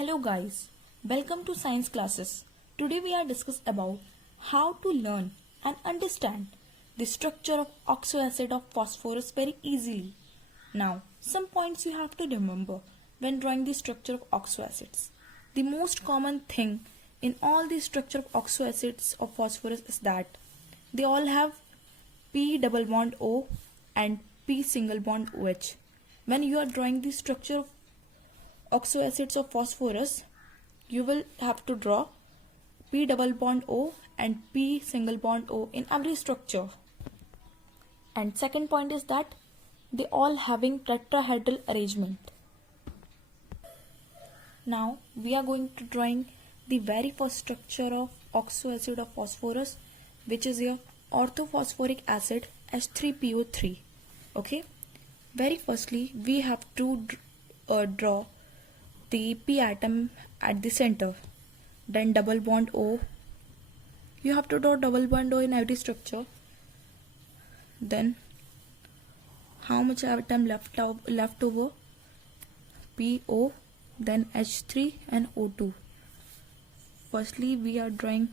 Hello guys, welcome to science classes. Today we are discuss about how to learn and understand the structure of oxoacid of phosphorus very easily. Now, some points you have to remember when drawing the structure of oxoacids. The most common thing in all the structure of oxoacids of phosphorus is that they all have P double bond O and P single bond OH. When you are drawing the structure of oxoacids of phosphorus, you will have to draw P double bond O and P single bond O in every structure. And second point is that they all having tetrahedral arrangement. Now we are going to drawing the very first structure of oxoacid of phosphorus, which is your orthophosphoric acid H3PO3. Okay, very firstly we have to draw the P atom at the center, then double bond O. You have to draw double bond O in every structure. Then how much atom left over? PO, then H3 and O2. Firstly we are drawing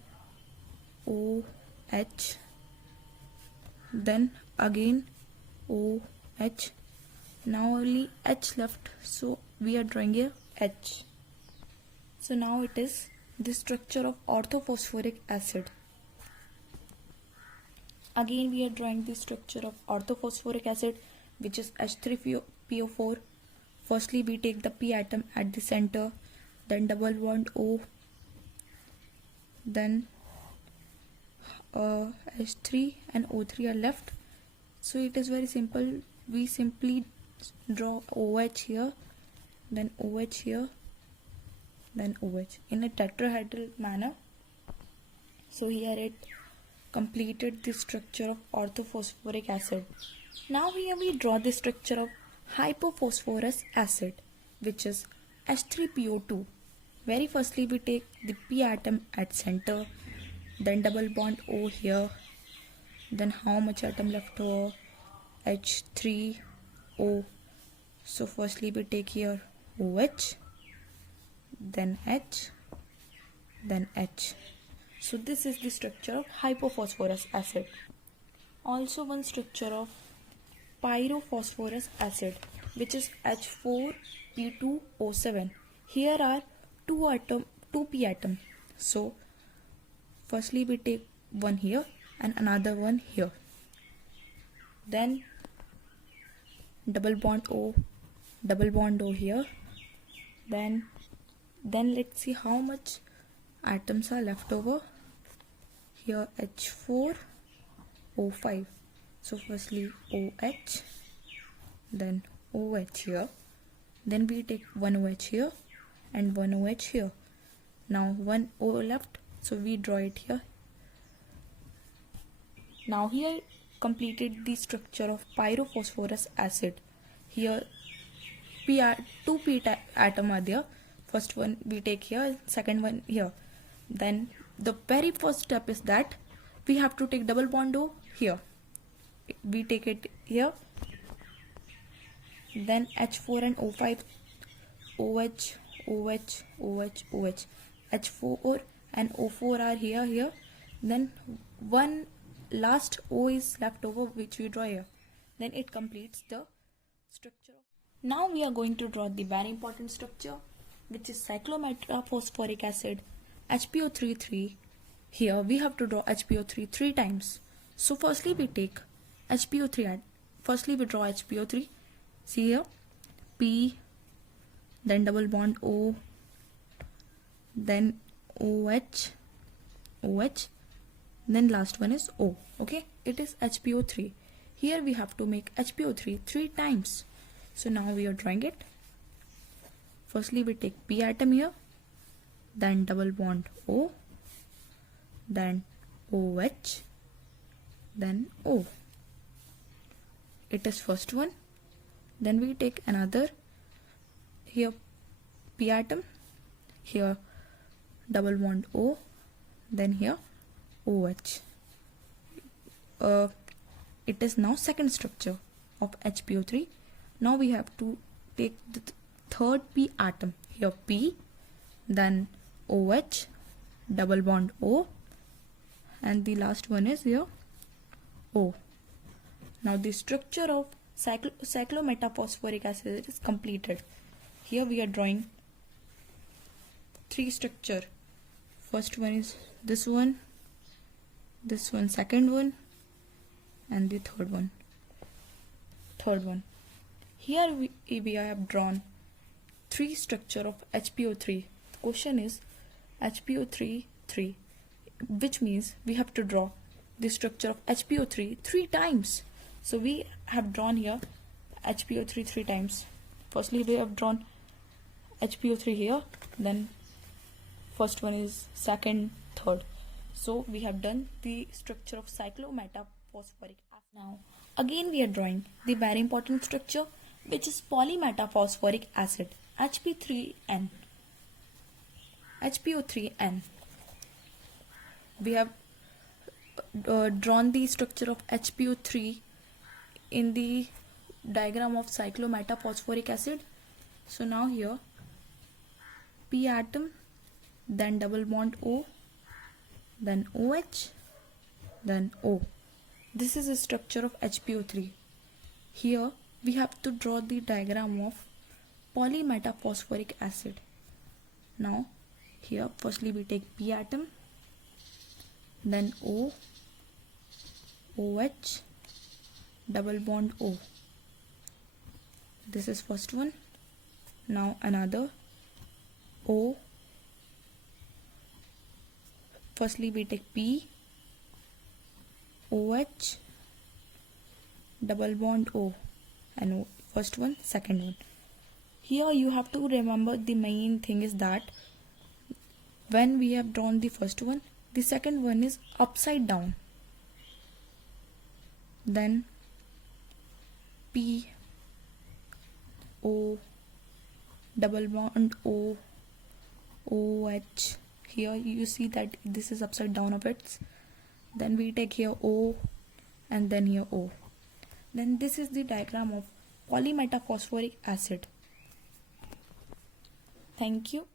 OH, then again OH. Now only H left, so we are drawing a H. So now it is the structure of orthophosphoric acid. Again we are drawing the structure of orthophosphoric acid, which is H3PO4. Firstly we take the P atom at the center, then double bond O, then H3 and O3 are left. So it is very simple. We simply draw OH here, then OH here, then OH in a tetrahedral manner. So here it completed the structure of orthophosphoric acid. Now here we draw the structure of hypophosphorus acid, which is H3PO2. Very firstly we take the P atom at center, then double bond O here, then how much atom left over? H3O. So firstly we take here OH, then H, then H. So this is the structure of hypophosphorus acid. Also one structure of pyrophosphorus acid, which is H4P2O7. Here are two P atom. So firstly we take one here and another one here. Then double bond O here. Then let's see how much atoms are left over. Here H4O5. So firstly OH, then OH here. Then we take one OH here and one OH here. Now one O left, so we draw it here. Now here completed the structure of pyrophosphorus acid. Here two P atom are there. First one we take here, second one here. Then the very first step is that we have to take double bond O here. We take it here. Then H4 and O5, OH, OH, OH, OH. H4 and O4 are here. Then one last O is left over, which we draw here. Then it completes the structure. Now we are going to draw the very important structure, which is cyclometaphosphoric acid HPO3. Here we have to draw HPO3 three times. So firstly we take HPO3. Firstly we draw HPO3. See here, P, then double bond O, then OH, then last one is O. Okay, it is HPO3. Here we have to make HPO3 three times. So now we are drawing it. Firstly we take P atom here, then double bond O, then OH, then O. It is first one. Then we take another, here P atom, here double bond O, then here OH. It is now second structure of HPO3. Now we have to take the third P atom, here P, then OH, double bond O, and the last one is here O. Now the structure of cyclometaphosphoric acid is completed. Here we are drawing three structure. First one is this one second one, and the third one. Here we have drawn three structure of HPO3. The question is HPO3 3, which means we have to draw the structure of HPO3 three times. So we have drawn here HPO3 three times. Firstly, we have drawn HPO3 here, then first one is second, third. So we have done the structure of cyclometaphosphoric acid. Now again we are drawing the very important structure, which is polymetaphosphoric acid, HP3N. HPO3N. We have drawn the structure of HPO3 in the diagram of cyclometaphosphoric acid. So now here P atom, then double bond O, then OH, then O. This is the structure of HPO3. Here we have to draw the diagram of polymetaphosphoric acid. Now here firstly we take P atom, then O, OH, double bond O. This is first one. Now another O. Firstly we take P, OH, double bond O, and O. First one, second one. Here you have to remember the main thing is that when we have drawn the first one, the second one is upside down. Then P, O, double bond O, OH. Here you see that this is upside down of it. Then we take here O, and then here O. Then this is the diagram of polymetaphosphoric acid. Thank you.